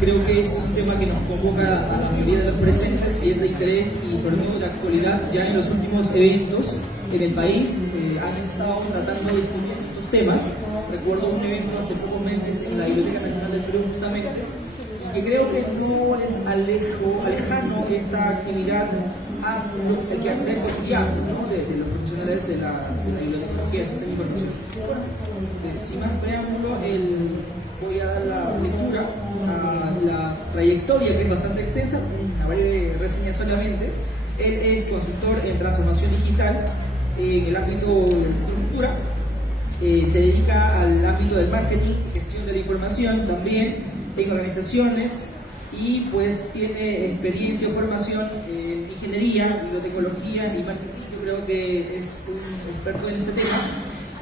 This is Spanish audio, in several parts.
Creo que es un tema que nos convoca a la mayoría de los presentes y es de interés y sobre todo de actualidad. Ya en los últimos eventos en el país han estado tratando de discutir estos temas. Recuerdo un evento hace pocos meses en la Biblioteca Nacional del Perú justamente, y que creo que no es lejano esta actividad a el quehacer cotidiano, ¿no? de los profesionales de la bibliotecología, de esa información. Bueno, sin más preámbulo, voy a dar la lectura a la trayectoria, que es bastante extensa, una breve reseña solamente. Él es consultor en transformación digital en el ámbito de la cultura, se dedica al ámbito del marketing, gestión de la información también en organizaciones, y pues tiene experiencia o formación en ingeniería, bibliotecología y marketing. Yo creo que es un experto en este tema.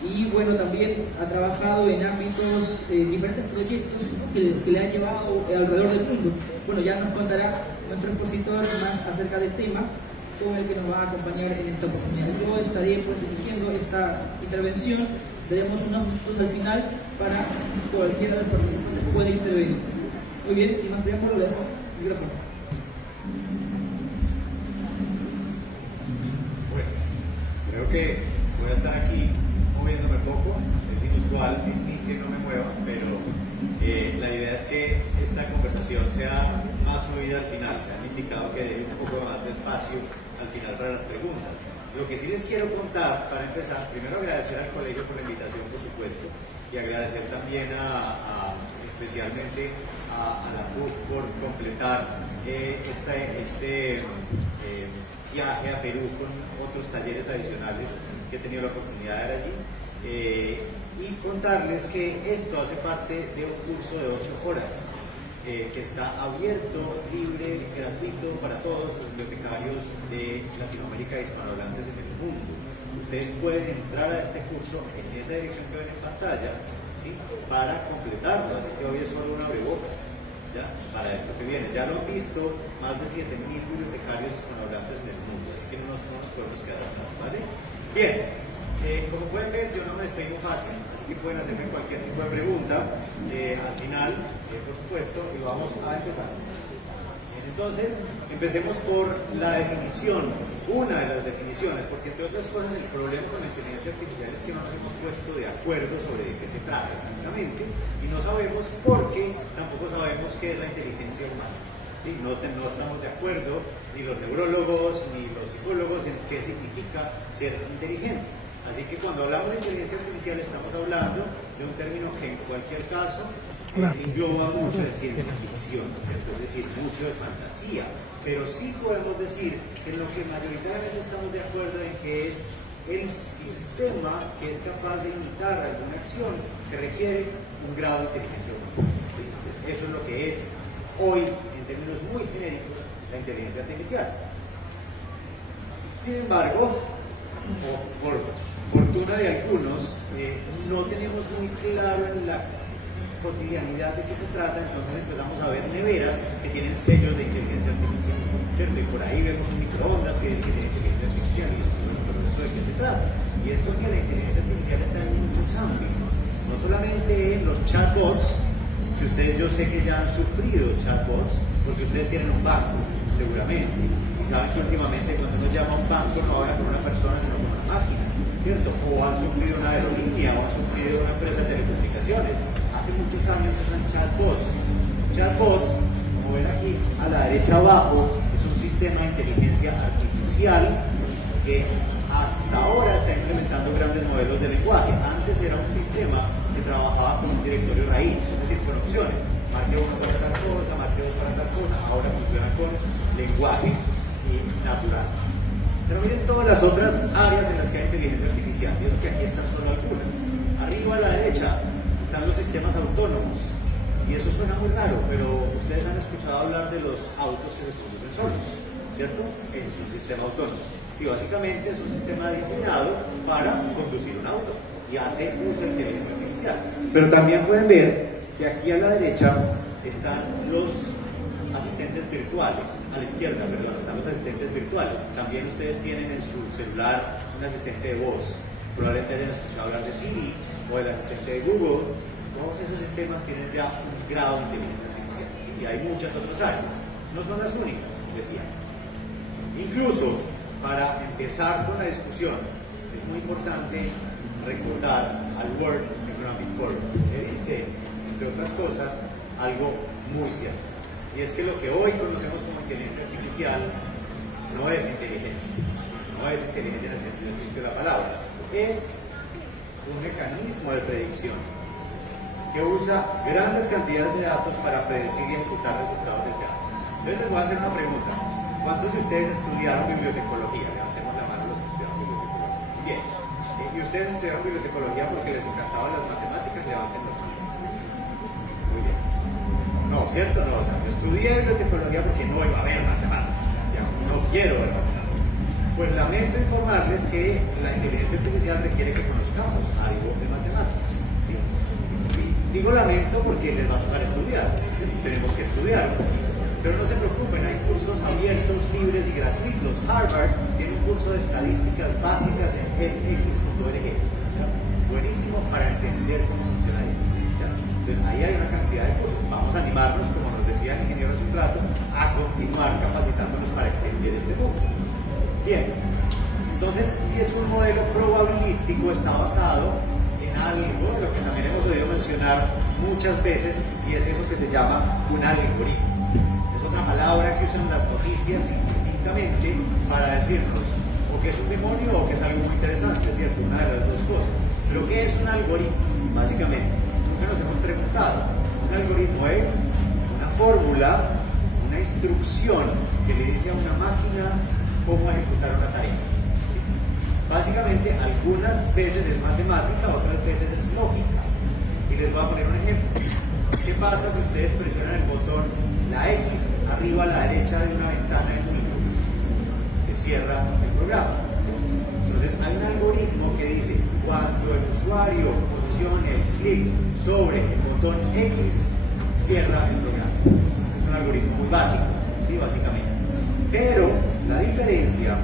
Y bueno, también ha trabajado en ámbitos, diferentes proyectos, ¿no? que le ha llevado alrededor del mundo. Bueno, ya nos contará nuestro expositor más acerca del tema con el que nos va a acompañar en esta oportunidad. Yo estaré pues dirigiendo esta intervención, daremos unos minutos al final para cualquiera de los participantes que pueda intervenir. Muy bien, sin más preámbulo, le dejo el micrófono. Bueno, creo que voy a estar aquí moviéndome poco. Es inusual en mí que no me mueva, pero la idea es que esta conversación sea más movida al final. Me han indicado que dé un poco más de espacio al final para las preguntas. Lo que sí les quiero contar, para empezar, primero agradecer al colegio por la invitación, por supuesto, y agradecer también especialmente a la PUC por completar este viaje a Perú con otros talleres adicionales que he tenido la oportunidad de dar allí, y contarles que esto hace parte de un curso de 8 horas que está abierto, libre, gratuito para todos los bibliotecarios de Latinoamérica y hispanohablantes en el mundo. Ustedes pueden entrar a este curso en esa dirección que ven en pantalla, ¿sí? Para completarlo, así que hoy es solo un abrebocas, ¿ya? Para esto que viene. Ya lo han visto más de 7.000 bibliotecarios hispanohablantes en el mundo, así que no nos podemos quedar atrás, ¿vale? Bien, como pueden ver, yo no me despeino fácil, así que pueden hacerme cualquier tipo de pregunta al final, por supuesto, y vamos a empezar. Entonces, empecemos por la definición, una de las definiciones, porque entre otras cosas el problema con la inteligencia artificial es que no nos hemos puesto de acuerdo sobre de qué se trata exactamente, y no sabemos por qué, tampoco sabemos qué es la inteligencia humana. ¿Sí? No estamos de acuerdo, ni los neurólogos, ni los psicólogos, en qué significa ser inteligente. Así que cuando hablamos de inteligencia artificial estamos hablando de un término que en cualquier caso engloba mucho de ciencia ficción, ¿cierto? Es decir, mucho de fantasía, pero sí podemos decir que en lo que mayoritariamente estamos de acuerdo en que es el sistema que es capaz de imitar alguna acción que requiere un grado de inteligencia humana. ¿Sí? Eso es lo que es hoy, en términos muy genéricos, la inteligencia artificial. Sin embargo, por fortuna de algunos, no tenemos muy claro en la cotidianidad de qué se trata, entonces empezamos a ver neveras que tienen sellos de inteligencia artificial, ¿cierto? Y por ahí vemos un microondas que dice que tiene inteligencia artificial, y decimos, pero ¿esto de qué se trata? Y es porque la inteligencia artificial está en muchos ámbitos, no solamente en los chatbots, que ustedes yo sé que ya han sufrido chatbots, porque ustedes tienen un banco, seguramente, y saben que últimamente cuando uno llama a un banco no habla con una persona, sino con una máquina, ¿cierto? O han sufrido una aerolínea, o han sufrido una empresa de telecomunicaciones. Hace muchos años usan chatbots. Chatbots, como ven aquí a la derecha abajo, es un sistema de inteligencia artificial que hasta ahora está implementando grandes modelos de lenguaje. Antes era un sistema que trabajaba con un directorio raíz, es decir, con opciones. Marque 1 para tal cosa, marque 2 para tal cosa. Ahora funciona con lenguaje natural. Pero miren todas las otras áreas en las que hay inteligencia artificial, y eso que aquí están solo algunas. Arriba a la derecha están los sistemas autónomos, y eso suena muy raro, pero ustedes han escuchado hablar de los autos que se conducen solos, ¿cierto? Ese es un sistema autónomo. Sí, básicamente es un sistema diseñado para conducir un auto, y hace uso de inteligencia artificial. Pero también pueden ver que aquí a la derecha están los asistentes virtuales, a la izquierda, perdón, están los asistentes virtuales. También ustedes tienen en su celular un asistente de voz. Probablemente hayan escuchado hablar de Siri o del asistente de Google. Todos esos sistemas tienen ya un grado de inteligencia artificial. y hay muchas otras áreas. No son las únicas, decía. Incluso, para empezar con la discusión, es muy importante recordar al World Economic Forum, que dice, entre otras cosas, algo muy cierto. Y es que lo que hoy conocemos como inteligencia artificial no es inteligencia. No es inteligencia en el sentido de la palabra. Es un mecanismo de predicción que usa grandes cantidades de datos para predecir y ejecutar resultados deseados. Entonces les voy a hacer una pregunta. ¿Cuántos de ustedes estudiaron bibliotecología? Levantemos la mano los que estudiaron bibliotecología. Bien. ¿Y ustedes estudiaron bibliotecología porque les encantaban las matemáticas? Levanten las manos. Muy bien. No, ¿cierto? No, o sea, yo estudié bibliotecología porque no iba a haber matemáticas. Ya no quiero ver matemáticas. Pues lamento informarles que la inteligencia artificial requiere que conozcamos algo de matemáticas. ¿Sí? Digo lamento porque les va a tocar estudiar. ¿Sí? Tenemos que estudiar un poquito. Pero no se preocupen, hay cursos abiertos, libres y gratuitos. Harvard tiene un curso de estadísticas básicas en edx.org. Buenísimo para entender cómo funciona esto. Entonces ahí hay una cantidad de cursos. Vamos a animarnos, como nos decía el ingeniero hace un rato, a continuar capacitándonos para entender este mundo. Bien, entonces si es un modelo probabilístico, está basado en algo de lo que también hemos oído mencionar muchas veces, y es eso que se llama un algoritmo. Es otra palabra que usan las noticias indistintamente para decirnos o que es un demonio o que es algo muy interesante, ¿cierto? Una de las dos cosas. Pero ¿qué es un algoritmo? Básicamente, nunca nos hemos preguntado. Un algoritmo es una fórmula, una instrucción que le dice a una máquina cómo ejecutar una tarea. ¿Sí? Básicamente, algunas veces es matemática, otras veces es lógica. Y les voy a poner un ejemplo. ¿Qué pasa si ustedes presionan el botón, la X, arriba a la derecha de una ventana en Windows? Se cierra el programa. ¿Sí? Entonces, hay un algoritmo que dice, cuando el usuario posicione el clic sobre el botón X, cierra el programa. Es un algoritmo muy básico, ¿sí? Básicamente. Pero la diferencia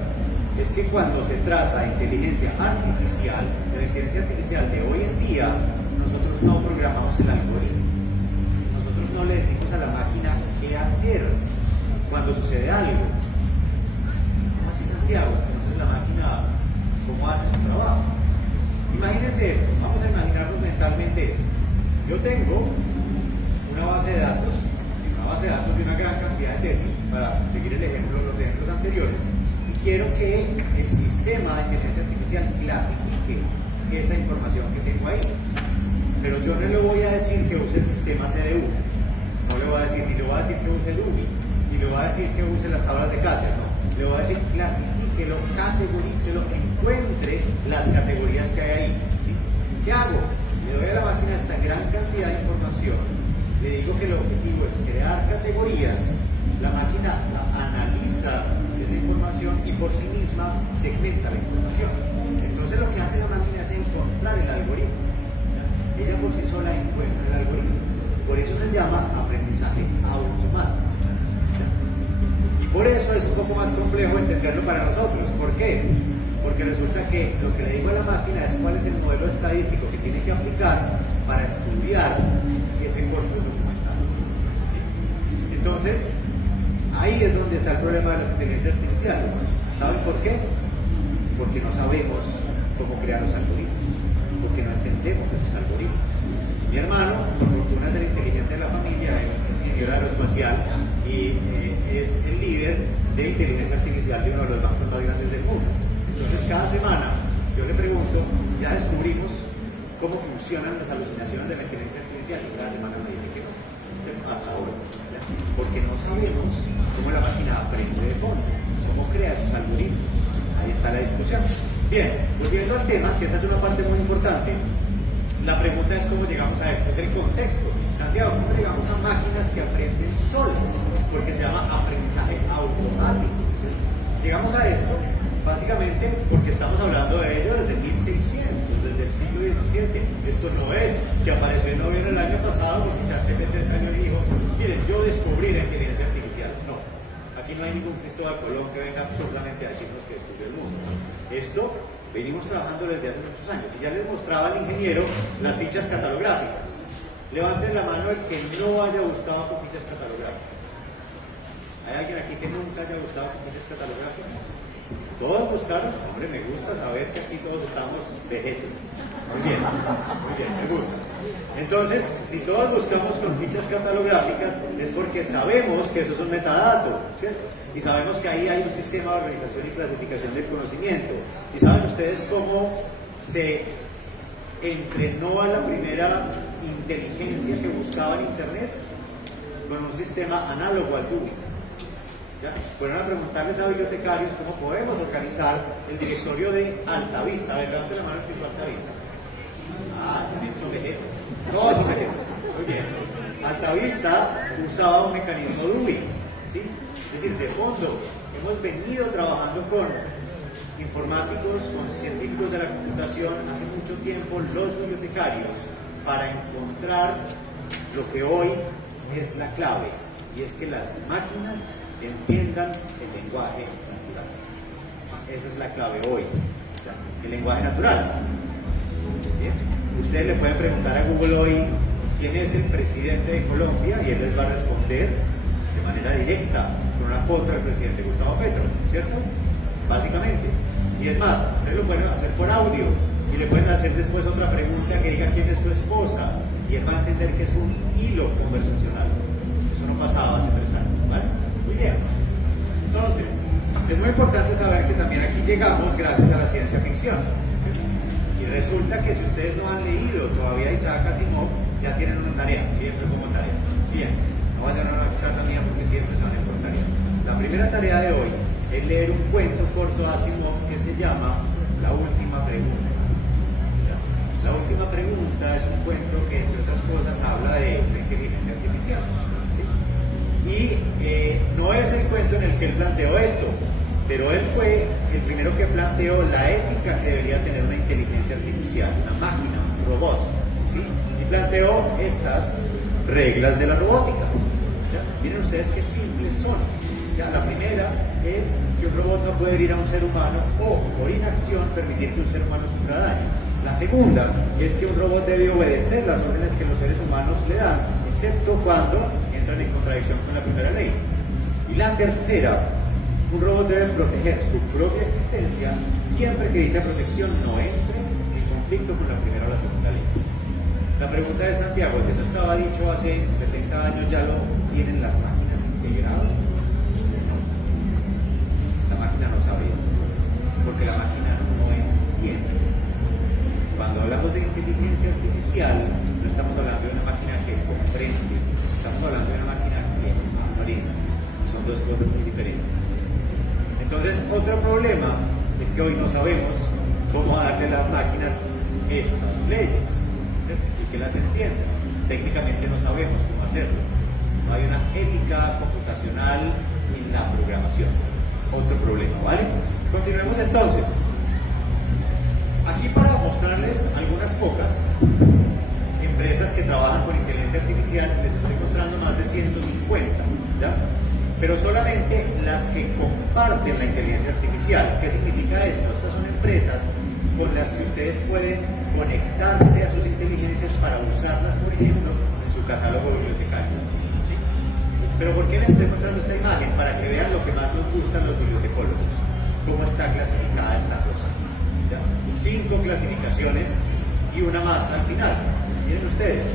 es que cuando se trata de inteligencia artificial, de la inteligencia artificial de hoy en día, nosotros no programamos el algoritmo. Nosotros no le decimos a la máquina qué hacer cuando sucede algo. ¿Cómo así, Santiago? Entonces la máquina, ¿cómo hace su trabajo? Imagínense esto, vamos a imaginarnos mentalmente esto. Yo tengo una base de datos de una gran cantidad de tesis, para seguir los ejemplos anteriores, y quiero que el sistema de inteligencia artificial clasifique esa información que tengo ahí. Pero yo no le voy a decir que use el sistema CDU, no le voy a decir, ni le voy a decir que use DUBI, ni le voy a decir que use las tablas de Katia, no. Le voy a decir clasifíquelo, categorícelo, encuentre las categorías que hay ahí. ¿Sí? ¿Qué hago? Le doy a la máquina esta gran cantidad de información. Le digo que el objetivo es crear categorías, la máquina analiza esa información y por sí misma segmenta la información. Entonces lo que hace la máquina es encontrar el algoritmo. Ella por sí sola encuentra el algoritmo. Por eso se llama aprendizaje automático. Y por eso es un poco más complejo entenderlo para nosotros. ¿Por qué? Porque resulta que lo que le digo a la máquina es cuál es el modelo estadístico que tiene que aplicar para estudiar ese corpus documental. ¿Sí? Entonces, ahí es donde está el problema de las inteligencias artificiales. ¿Saben por qué? Porque no sabemos cómo crear los algoritmos, porque no entendemos esos algoritmos. Mi hermano, por fortuna, es el inteligente de la familia, es ingeniero aeroespacial y es el líder de inteligencia artificial de uno de los bancos más grandes del mundo. Entonces, cada semana yo le pregunto, ya descubrimos cómo funcionan las alucinaciones de la inteligencia artificial, y cada semana me dice que no, hasta ahora, porque no sabemos cómo la máquina aprende de fondo, cómo crea sus algoritmos. Ahí está la discusión. Bien, volviendo al tema, que esa es una parte muy importante, la pregunta es cómo llegamos a esto, es el contexto. Santiago, ¿cómo llegamos a máquinas que aprenden solas? Porque se llama aprendizaje automático. ¿Sí? Llegamos a esto básicamente porque estamos hablando de ello desde 1600, desde el siglo XVII. Esto no es que apareció en noviembre del año pasado, pues ChatGPT ese año y dijo, miren, yo descubrí la inteligencia artificial. No, aquí no hay ningún Cristóbal Colón que venga absurdamente a decirnos que descubrió el mundo. Esto venimos trabajando desde hace muchos años, y ya les mostraba al ingeniero las fichas catalográficas. Levanten la mano el que no haya buscado con fichas catalográficas. ¿Hay alguien aquí que nunca haya buscado con fichas catalográficas? ¿Todos buscaron? Hombre, me gusta saber que aquí todos estamos vejetes. Muy bien, me gusta. Entonces, si todos buscamos con fichas catalográficas es porque sabemos que eso es un metadato, ¿cierto? Y sabemos que ahí hay un sistema de organización y clasificación del conocimiento. ¿Y saben ustedes cómo se entrenó a la primera inteligencia que buscaba en Internet? Con un sistema análogo al Dewey. ¿Ya? Fueron a preguntarles a bibliotecarios cómo podemos organizar el directorio de Altavista. A ver, levante la mano el que hizo Altavista. Ah, también son vejetes. Todos son vejetes. Muy bien. Altavista usaba un mecanismo Dewey, ¿sí? Es decir, de fondo, hemos venido trabajando con informáticos, con científicos de la computación hace mucho tiempo, los bibliotecarios, para encontrar lo que hoy es la clave, y es que las máquinas entiendan el lenguaje natural. Esa es la clave hoy, o sea, el lenguaje natural. Bien. Ustedes le pueden preguntar a Google hoy quién es el presidente de Colombia y él les va a responder de manera directa con una foto del presidente Gustavo Petro, ¿cierto? Básicamente. Y es más, ustedes lo pueden hacer por audio y le pueden hacer después otra pregunta que diga quién es su esposa y él va a entender que es un hilo conversacional. Eso no pasaba hace 3 años, ¿vale? Muy bien. Entonces, es muy importante saber que también aquí llegamos gracias a la ciencia ficción. Y resulta que si ustedes no han leído todavía Isaac Asimov, ya tienen una tarea, siempre como tarea. Siempre. No vayan a una charla mía porque siempre se van a ir por tareas. La primera tarea de hoy es leer un cuento corto de Asimov que se llama La Última Pregunta. La Última Pregunta es un cuento que, entre otras cosas, habla de la inteligencia artificial. ¿Sí? Y no es el cuento en el que él planteó esto, pero él fue el primero que planteó la ética que debería tener una inteligencia artificial, una máquina, un robot, ¿sí? Y planteó estas reglas de la robótica. ¿Ya? Miren ustedes qué simples son. ¿Ya? La primera es que un robot no puede herir a un ser humano o, por inacción, permitir que un ser humano sufra daño. La segunda es que un robot debe obedecer las órdenes que los seres humanos le dan, excepto cuando entran en contradicción con la primera ley. Y la tercera, un robot debe proteger su propia existencia siempre que dicha protección no entre en conflicto con la primera o la segunda ley. La pregunta de Santiago, si eso estaba dicho hace 70 años, ¿ya lo tienen las máquinas integrado? No. La máquina no sabe esto, porque la máquina no entiende. Cuando hablamos de inteligencia artificial, no estamos hablando de una máquina que comprende, estamos hablando de una máquina que aprende. Son dos cosas muy diferentes. Entonces, otro problema es que hoy no sabemos cómo darle a las máquinas estas leyes, ¿cierto? Y que las entiendan. Técnicamente no sabemos cómo hacerlo. No hay una ética computacional en la programación. Otro problema, ¿vale? Continuemos entonces. Aquí para mostrarles algunas pocas empresas que trabajan con inteligencia artificial, les estoy mostrando más de 150, ¿ya? Pero solamente las que comparten la inteligencia artificial. ¿Qué significa esto? Estas son empresas con las que ustedes pueden conectarse a sus inteligencias para usarlas, por ejemplo, en su catálogo bibliotecario. ¿Sí? Pero ¿por qué les estoy mostrando esta imagen? Para que vean lo que más nos gustan los bibliotecólogos, cómo está clasificada esta cosa. ¿Ya? 5 clasificaciones y una más al final. Miren ustedes,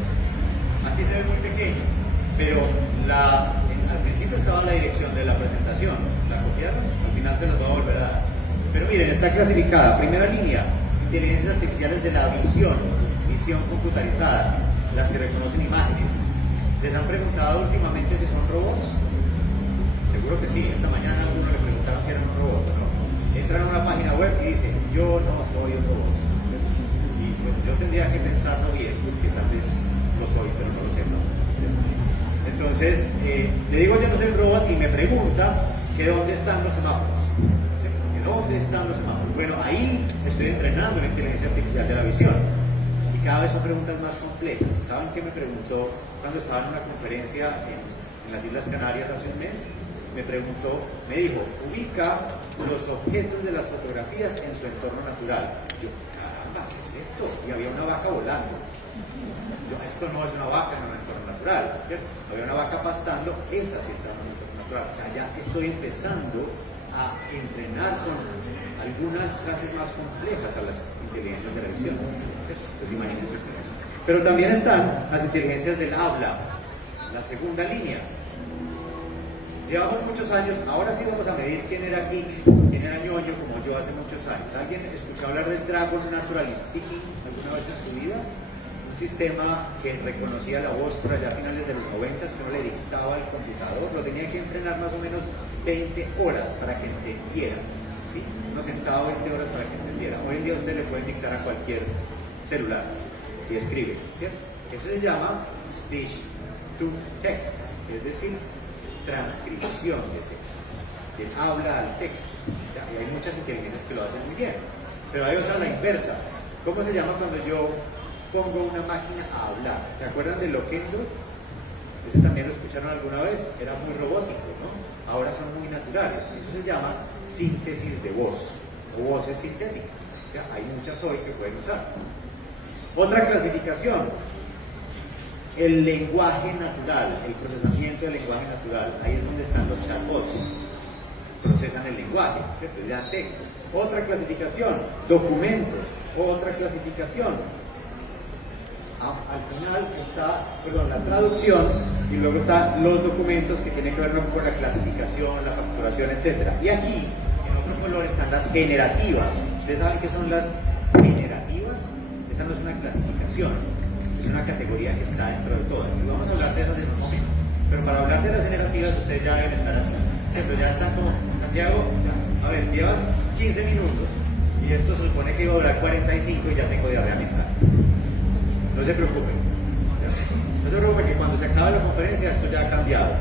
aquí se ve muy pequeño, pero al principio estaba la dirección de la presentación, la copiaron, al final se las voy a volver a dar. Pero miren, está clasificada, primera línea, inteligencias artificiales de la visión computarizada, las que reconocen imágenes. ¿Les han preguntado últimamente si son robots? Seguro que sí, esta mañana algunos le preguntaron si eran un robot, ¿no? Entran a una página web y dicen, yo no soy un robot. Y pues, yo tendría que pensarlo bien, porque tal vez lo soy, pero no lo sé, ¿no? Entonces, le digo yo no soy un robot y me pregunta que dónde están los semáforos. ¿Sí? ¿Que dónde están los semáforos? Bueno, ahí estoy entrenando la inteligencia artificial de la visión. Y cada vez son preguntas más complejas. ¿Saben qué me preguntó cuando estaba en una conferencia en las Islas Canarias hace un mes? Me dijo, ubica los objetos de las fotografías en su entorno natural. Yo, caramba, ¿qué es esto? Y había una vaca volando. Esto no es una vaca en un entorno natural, ¿cierto? Había una vaca pastando, esa sí está en un entorno natural. O sea, ya estoy empezando a entrenar con algunas frases más complejas a las inteligencias de la visión, ¿cierto? Entonces imagínense. Pero también están las inteligencias del habla, la segunda línea. Llevamos muchos años, ahora sí vamos a medir quién era geek, quién era ñoño, como yo hace muchos años. ¿Alguien escuchó hablar del Dragon Natural Speaking alguna vez en su vida? Un sistema que reconocía la voz por allá a finales de los 90, que no le dictaba al computador, lo tenía que entrenar más o menos 20 horas para que entendiera, ¿sí? Uno sentado 20 horas para que entendiera. Hoy en día usted le puede dictar a cualquier celular y escribe, ¿cierto? Eso se llama speech to text, es decir, transcripción de texto, del habla al texto. ¿Ya? Y hay muchas inteligencias que lo hacen muy bien, pero hay otra a la inversa. ¿Cómo se llama cuando yo pongo una máquina a hablar? ¿Se acuerdan de Loquendo? Ese también lo escucharon alguna vez, era muy robótico, ¿no? Ahora son muy naturales. Eso se llama síntesis de voz o voces sintéticas. ¿Ya? Hay muchas hoy que pueden usar. Otra clasificación, el lenguaje natural, el procesamiento del lenguaje natural. Ahí es donde están los chatbots, procesan el lenguaje, ¿cierto? Le dan texto. Otra clasificación, documentos. Otra clasificación, al final está, la traducción, y luego están los documentos que tienen que ver con la clasificación, la facturación, etc. Y aquí, en otro color, están las generativas. ¿Ustedes saben qué son las generativas? Esa no es una clasificación, es una categoría que está dentro de todas. Y vamos a hablar de esas en un momento. Pero para hablar de las generativas, ustedes ya deben estar así, ¿cierto? Ya están como, Santiago, ya, a ver, llevas 15 minutos y esto se supone que iba a durar 45 y ya tengo diarrea mental. No se preocupen, ¿ya? No se preocupen que cuando se acabe la conferencia esto ya ha cambiado,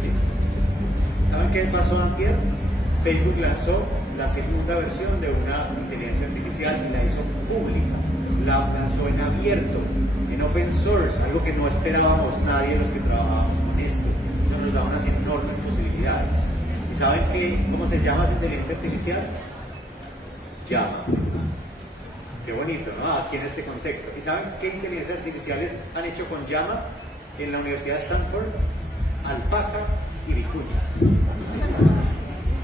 ¿sí? ¿Saben qué pasó antier? Facebook lanzó la segunda versión de una inteligencia artificial y la hizo pública. La lanzó en abierto, en open source, algo que no esperábamos nadie de los que trabajábamos con esto. Eso nos da unas enormes posibilidades. ¿Y saben cómo se llama esa inteligencia artificial? Llama. Qué bonito, ¿no? Aquí en este contexto. ¿Y saben qué inteligencias artificiales han hecho con llama en la Universidad de Stanford? Alpaca y vicuña.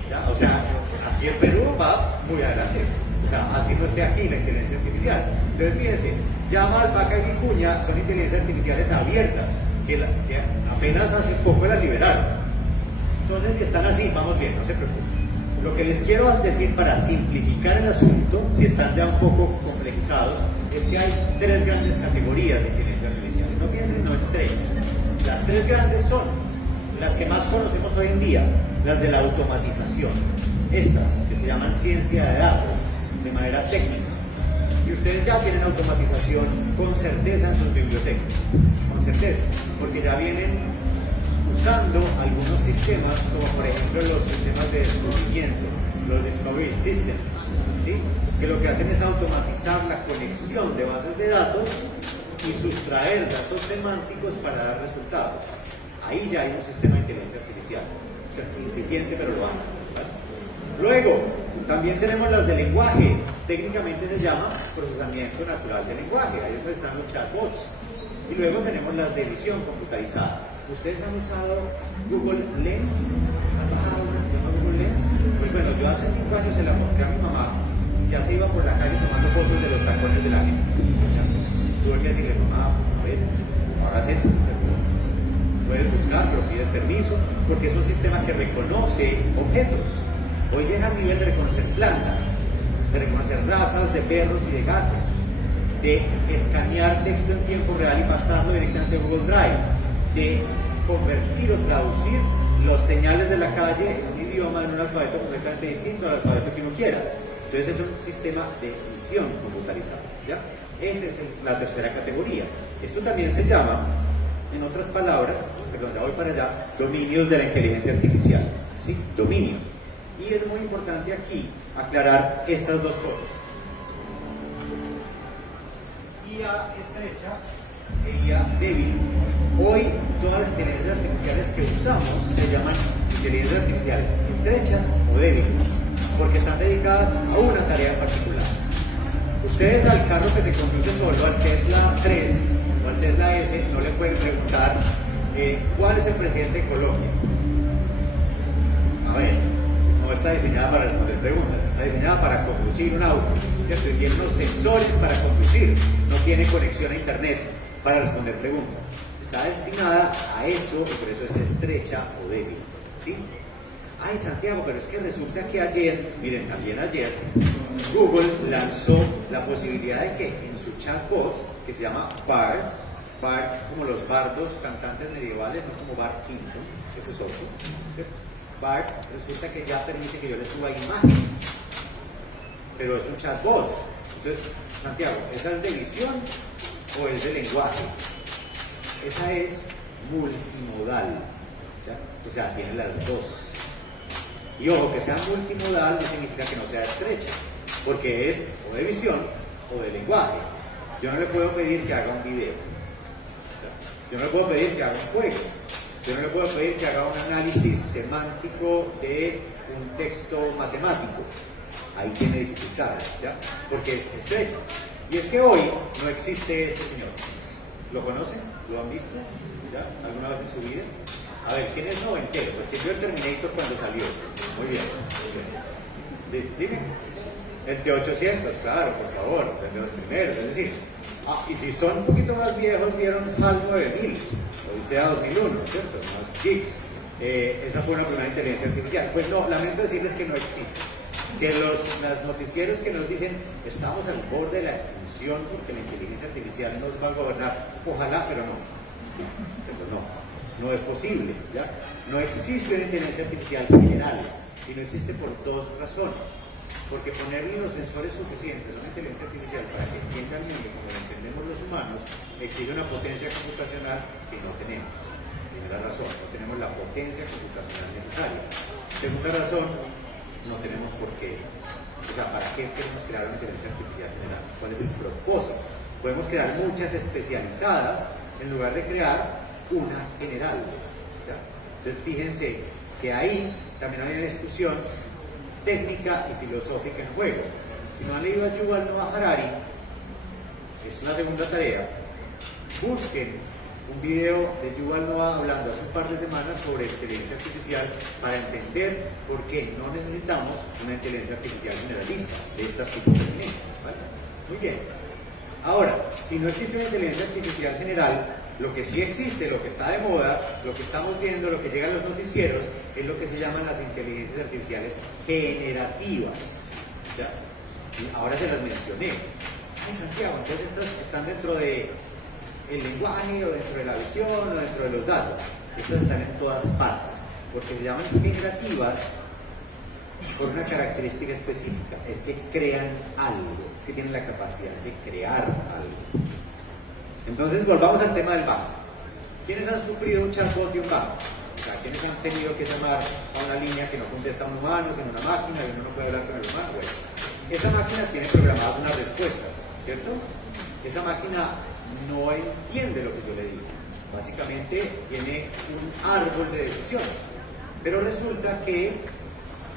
¿Ya? O sea, aquí en Perú va muy adelante. O sea, así no esté aquí la inteligencia artificial. Entonces, fíjense, llama, alpaca y vicuña son inteligencias artificiales abiertas, que apenas hace poco las liberaron. Entonces, si están así, vamos bien, no se preocupen. Lo que les quiero decir para simplificar el asunto, si están ya un poco complejizados, es que hay tres grandes categorías de inteligencia artificial. No piensen, no en tres. Las tres grandes son las que más conocemos hoy en día, las de la automatización. Estas, que se llaman ciencia de datos, de manera técnica. Y ustedes ya tienen automatización con certeza en sus bibliotecas, con certeza, porque ya vienen usando algunos sistemas, como por ejemplo los sistemas de descubrimiento, los Discovery Systems, ¿sí? Que lo que hacen es automatizar la conexión de bases de datos y sustraer datos semánticos para dar resultados. Ahí ya hay un sistema de inteligencia artificial, incipiente pero lo hay, ¿verdad? Luego, también tenemos las de lenguaje, técnicamente se llama procesamiento natural de lenguaje, ahí es donde están los chatbots. Y luego tenemos las de visión computarizada. ¿Ustedes han usado Google Lens? ¿Han usado Google Lens? Pues bueno, yo hace 5 años se la mostré a mi mamá y ya se iba por la calle tomando fotos de los tacones del ángel. Tuve que decirle, mamá, a ver, no hagas eso. Puedes buscar, pero pides permiso, porque es un sistema que reconoce objetos. Hoy llega al nivel de reconocer plantas, de reconocer razas de perros y de gatos, de escanear texto en tiempo real y pasarlo directamente a Google Drive, de convertir o traducir los señales de la calle en un idioma, en un alfabeto completamente distinto al alfabeto que uno quiera. Entonces es un sistema de visión computarizada, ¿ya? Esa es la tercera categoría. Esto también se llama, en otras palabras, perdón, ya voy para allá, dominios de la inteligencia artificial, ¿sí? Dominio. Y es muy importante aquí aclarar estas dos cosas. IA estrecha e IA débil. Hoy todas las inteligencias artificiales que usamos se llaman inteligencias artificiales estrechas o débiles, porque están dedicadas a una tarea en particular. ustedes al carro que se conduce solo, al Tesla 3 o al Tesla S, no le pueden preguntar ¿cuál es el presidente de Colombia? A ver, no está diseñada para responder preguntas, está diseñada para conducir un auto, ¿cierto? Y tiene unos sensores para conducir, no tiene conexión a internet para responder preguntas. Está destinada a eso y por eso es estrecha o débil, ¿sí? Ay, Santiago, pero es que resulta que ayer, miren, también ayer, Google lanzó la posibilidad de que en su chatbot, que se llama Bard como los bardos cantantes medievales, no como Bart Simpson, ese es otro, ¿cierto? Bard resulta que ya permite que yo le suba imágenes, pero es un chatbot. Entonces, Santiago, ¿esa es de visión o es de lenguaje? Esa es multimodal, ¿ya? O sea, tiene las dos. Y ojo, que sea multimodal no significa que no sea estrecha, porque es o de visión o de lenguaje. Yo no le puedo pedir que haga un video, yo no le puedo pedir que haga un juego, yo no le puedo pedir que haga un análisis semántico de un texto matemático. Ahí tiene dificultades, ¿ya? Porque es estrecha. Y es que hoy no existe este señor. ¿Lo conocen? ¿Lo han visto? ¿Ya? ¿Alguna vez en su vida? A ver, ¿quién es noventero? Pues que vio el Terminator cuando salió. Muy bien. Dime. El de 800, claro, por favor, de los primeros. Es decir, y si son un poquito más viejos, vieron HAL 9000, Odisea 2001, ¿cierto? Más geek. Esa fue una primera inteligencia artificial. Pues no, lamento decirles que no existe. Que los noticieros que nos dicen estamos al borde de la extinción porque la inteligencia artificial nos va a gobernar, ojalá, pero no. No es posible, ¿ya? No existe una inteligencia artificial general y no existe por dos razones. Porque ponerle los sensores suficientes a una inteligencia artificial para que entienda el mundo como lo entendemos los humanos exige una potencia computacional que no tenemos. Primera razón, no tenemos la potencia computacional necesaria. Segunda razón, no tenemos por qué. O sea, ¿para qué queremos crear una inteligencia artificial general? ¿Cuál es el propósito? Podemos crear muchas especializadas en lugar de crear una general. ¿Ya? Entonces fíjense que ahí también hay una discusión técnica y filosófica en juego. Si no han leído a Yuval Noah Harari, es una segunda tarea, busquen un video de Yuval Noah hablando hace un par de semanas sobre inteligencia artificial para entender por qué no necesitamos una inteligencia artificial generalista de estas que terminé, ¿vale? Muy bien. Ahora, si no existe una inteligencia artificial general, lo que sí existe, lo que está de moda, lo que estamos viendo, lo que llega a los noticieros, es lo que se llaman las inteligencias artificiales generativas, ¿ya? Y ahora se las mencioné. Ay, Santiago, entonces estas están dentro de el lenguaje, o dentro de la visión, o dentro de los datos. Estas están en todas partes, porque se llaman generativas por una característica específica, es que crean algo, es que tienen la capacidad de crear algo. Entonces volvamos al tema del banco. ¿Quiénes han sufrido un chatbot de un banco? O sea, ¿quiénes han tenido que llamar a una línea que no contesta a un humano, sino una máquina, y uno no puede hablar con el humano? Bueno, esa máquina tiene programadas unas respuestas, ¿cierto? Esa máquina no entiende lo que yo le digo. Básicamente tiene un árbol de decisiones. Pero resulta que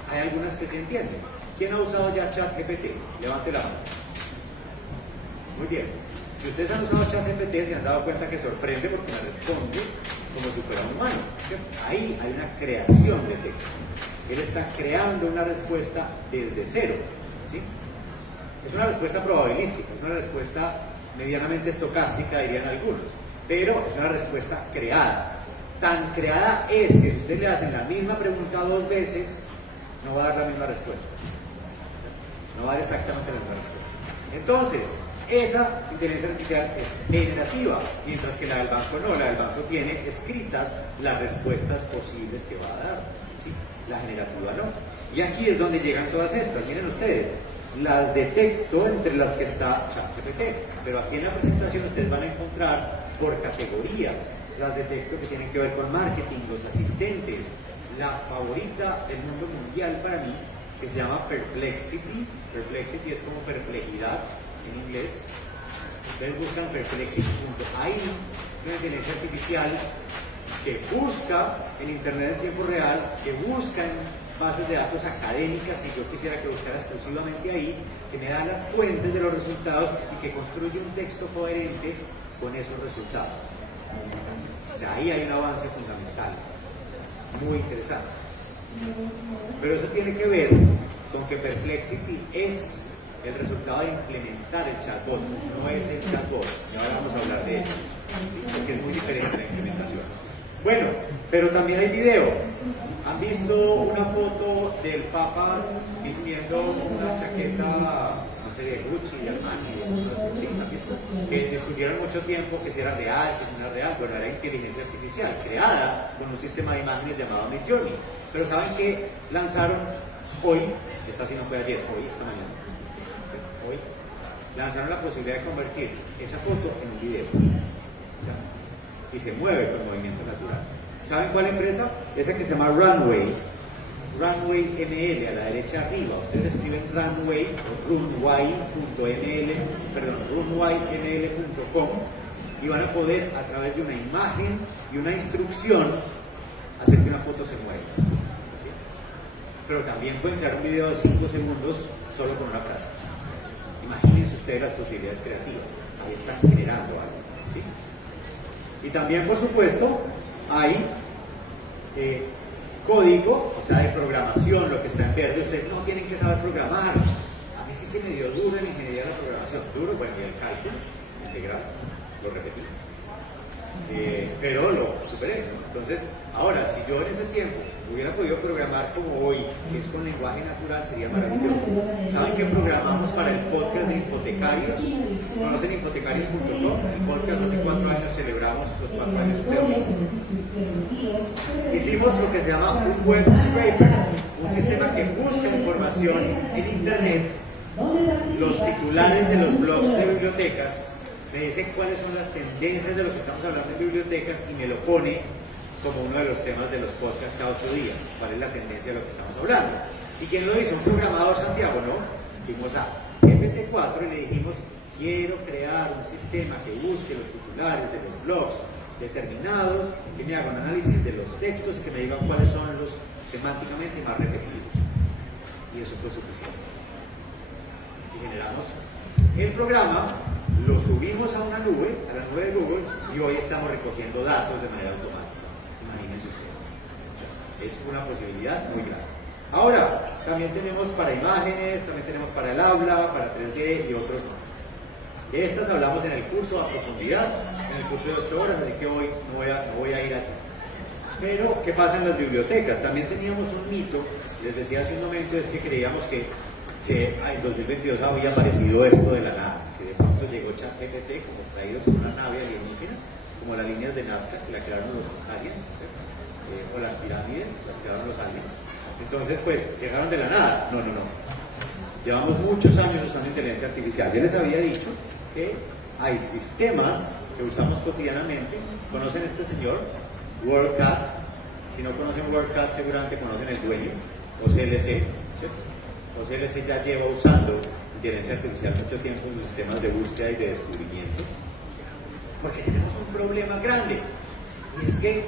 hay algunas que se entienden. ¿Quién ha usado ya ChatGPT? Levante la mano. Muy bien. Si ustedes han usado ChatGPT, se han dado cuenta que sorprende porque me responde como si fuera un humano. ¿Cierto? Ahí hay una creación de texto. Él está creando una respuesta desde cero. ¿Sí? Es una respuesta probabilística, es una respuesta medianamente estocástica, dirían algunos, pero es una respuesta creada. Tan creada es que si ustedes le hacen la misma pregunta dos veces, no va a dar la misma respuesta. No va a dar exactamente la misma respuesta. Entonces, esa inteligencia artificial es generativa, mientras que la del banco no. La del banco tiene escritas las respuestas posibles que va a dar. ¿Sí? La generativa no. Y aquí es donde llegan todas estas. Miren ustedes, las de texto entre las que está ChatGPT, pero aquí en la presentación ustedes van a encontrar por categorías las de texto que tienen que ver con marketing, los asistentes. La favorita del mundo mundial para mí, que se llama Perplexity. Perplexity es como perplejidad en inglés. Ustedes buscan perplexity.ai, una inteligencia artificial que busca en internet en tiempo real, que busca en bases de datos académicas, si yo quisiera que buscara exclusivamente ahí, que me da las fuentes de los resultados y que construye un texto coherente con esos resultados. O sea, ahí hay un avance fundamental, muy interesante. Pero eso tiene que ver con que Perplexity es el resultado de implementar el chatbot, no es el chatbot. Y ahora vamos a hablar de eso, ¿sí? Porque es muy diferente la implementación. Bueno, pero también hay video. ¿Han visto una foto del Papa vistiendo una chaqueta, no sé, de Gucci, de Armani? ¿Sí? ¿Han visto? Que discutieron mucho tiempo que si era real, que si no era real. Bueno, era inteligencia artificial, creada con un sistema de imágenes llamado Midjourney. Pero ¿saben qué lanzaron hoy? Esta sí no fue ayer, hoy, esta mañana. Hoy lanzaron la posibilidad de convertir esa foto en un video. ¿Ya? Y se mueve con movimiento natural. ¿Saben cuál empresa? Esa que se llama Runway. Runway ML, a la derecha arriba. Ustedes escriben Runway o runwayml.com y van a poder, a través de una imagen y una instrucción, hacer que una foto se mueva. ¿Sí? Pero también pueden crear un video de 5 segundos solo con una frase. Imagínense ustedes las posibilidades creativas. Ahí están generando algo. ¿Sí? Y también, por supuesto, hay código, o sea, de programación, lo que está en verde. Ustedes no tienen que saber programar. A mí sí que me dio duro en ingeniería de la programación. Duro, bueno, y el cálculo integral, lo repetí. Pero lo superé. Entonces, ahora, si yo en ese tiempo hubiera podido programar como hoy, que es con lenguaje natural, sería maravilloso. ¿Saben qué programamos para el podcast de Infotecarios? ¿Conocen infotecarios.com? El podcast hace 4 años celebramos los 4 años este domingo. Hicimos lo que se llama un web scraper, un sistema que busca información en internet, los titulares de los blogs de bibliotecas, me dice cuáles son las tendencias de lo que estamos hablando en bibliotecas y me lo pone como uno de los temas de los podcasts cada 8 días. ¿Cuál es la tendencia de lo que estamos hablando? ¿Y quién lo hizo? Un programador, Santiago, ¿no? Fuimos a GPT-4 y le dijimos, quiero crear un sistema que busque los titulares de los blogs determinados, que me haga un análisis de los textos y que me digan cuáles son los semánticamente más repetidos. Y eso fue suficiente. Y generamos el programa, lo subimos a una nube, a la nube de Google, y hoy estamos recogiendo datos de manera automática. Imagínense ustedes. Es una posibilidad muy grande. Ahora, también tenemos para imágenes, también tenemos para el habla, para 3D y otros más. De estas hablamos en el curso a profundidad, en el curso de 8 horas, así que hoy no voy a ir allí. Pero, ¿qué pasa en las bibliotecas? También teníamos un mito, les decía hace un momento, es que creíamos que en 2022 había aparecido esto de la nada, que de pronto llegó ChatGPT como traído por una nave alienígena, como las líneas de Nazca que la crearon los aliens, o las pirámides, las crearon los aliens. Entonces, pues, llegaron de la nada. No. Llevamos muchos años usando inteligencia artificial. Ya les había dicho que hay sistemas que usamos cotidianamente. ¿Conocen este señor? WorldCat. Si no conocen WorldCat, seguramente conocen el dueño, OCLC, ¿cierto? OCLC ya lleva usando inteligencia artificial mucho tiempo en los sistemas de búsqueda y de descubrimiento, porque tenemos un problema grande, y es que